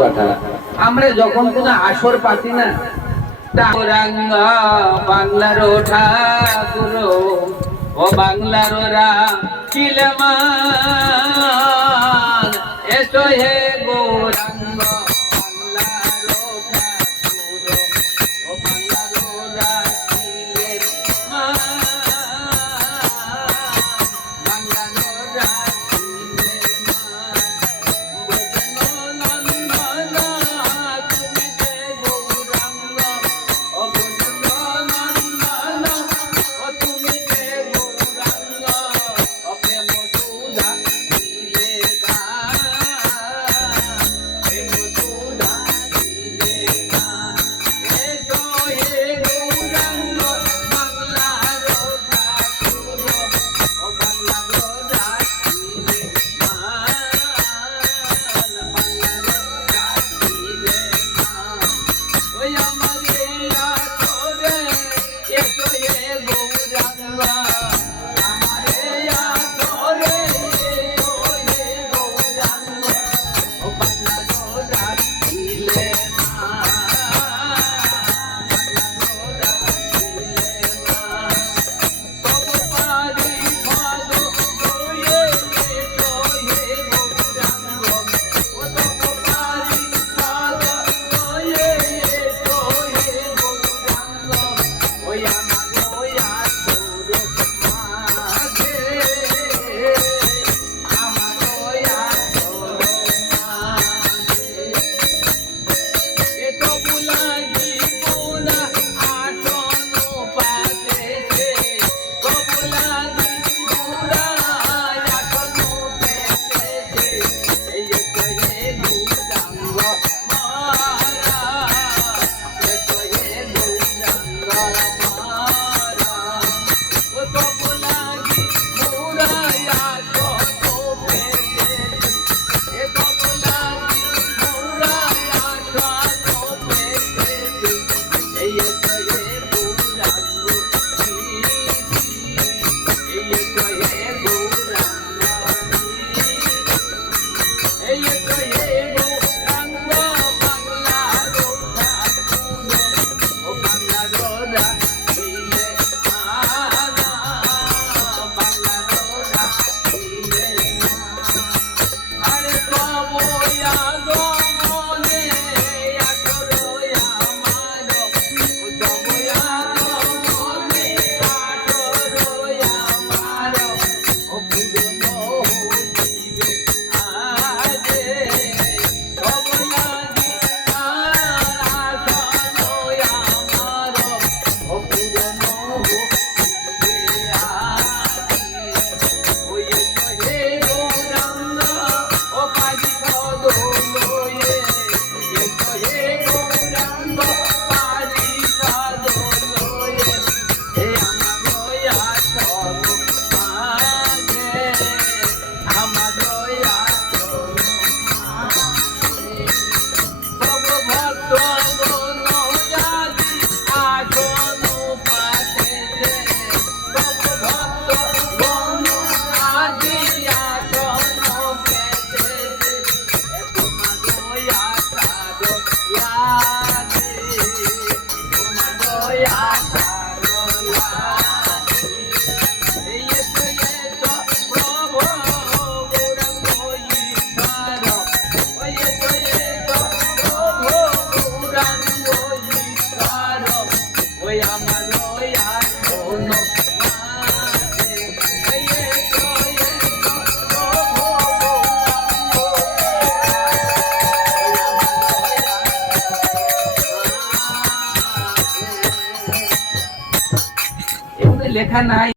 কথা। আমরা যখন কোনো আসর পাতি না বাংলার ঠাকুর, ও বাংলার রা কিলমা এসো হে mudar. Guerreiro, já লেখা নাই।